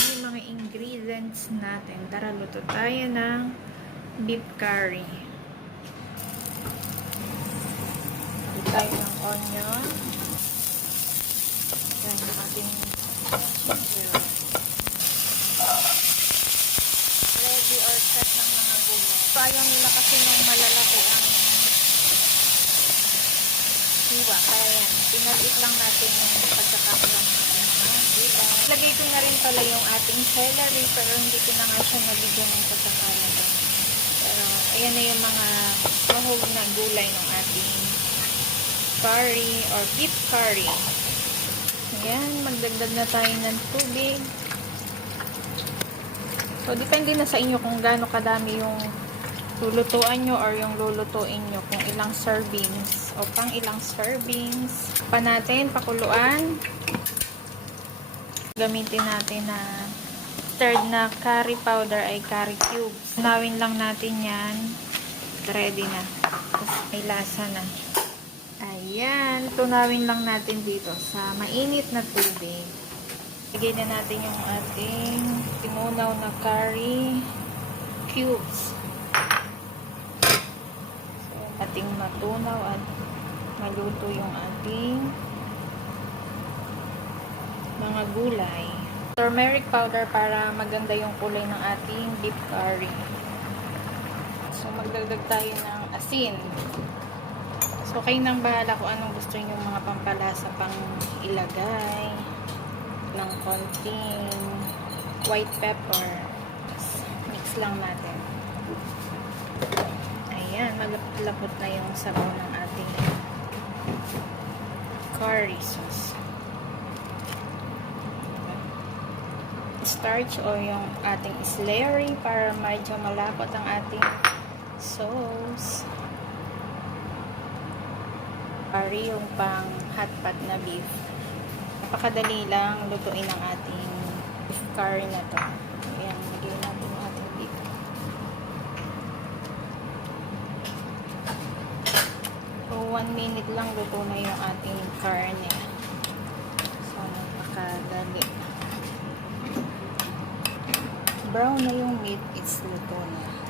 yung mga ingredients natin. Tara, luto tayo ng beef curry. Luto tayo ng onion. Yan yung ating ginger. Ready or set ng mga gulay. So, ayaw nila kasi nung malalaki ang hiwa. Kaya yan, pinaliit lang natin yung pagkakakulang ng ating mga gulay. Lagay ko na rin pala yung ating celery, pero hindi ko na nga siya nabigyan ng pagkakalagay. Pero, ayan na yung mga mahog na gulay ng ating curry or beef curry. Ayan, magdagdag na tayo ng tubig. So, depende na sa inyo kung gaano kadami yung lulutuan nyo or yung lulutuin nyo, kung ilang servings o pang ilang servings. Pa natin, pakuluan. Gamitin natin na stirred na curry powder ay curry cubes. Tunawin lang natin yan. Ready na. Tapos may lasa na. Ayan. Tunawin lang natin dito sa mainit na tubig. Lagay na natin yung ating timunaw na curry cubes. So, ating matunaw at maluto yung ating mga gulay. Turmeric powder para maganda yung kulay ng ating beef curry. So, magdagdag tayo ng asin. So, kayo nang bahala kung anong gusto nyo mga pampalasa pang ilagay. Ng konting white pepper. Mix lang natin. Ayan, malapot na yung sabaw ng ating curry sauce. Starch o yung ating slurry para medyo malapot ang ating sauce. Curry yung pang hotpot na beef. Napakadali lang lutuin ang ating beef curry na to. Ayan, lagyan natin yung ating beef. So, 1 minute lang luto na yung ating karne. So, napakadali. Brown na yung meat, it's luto na.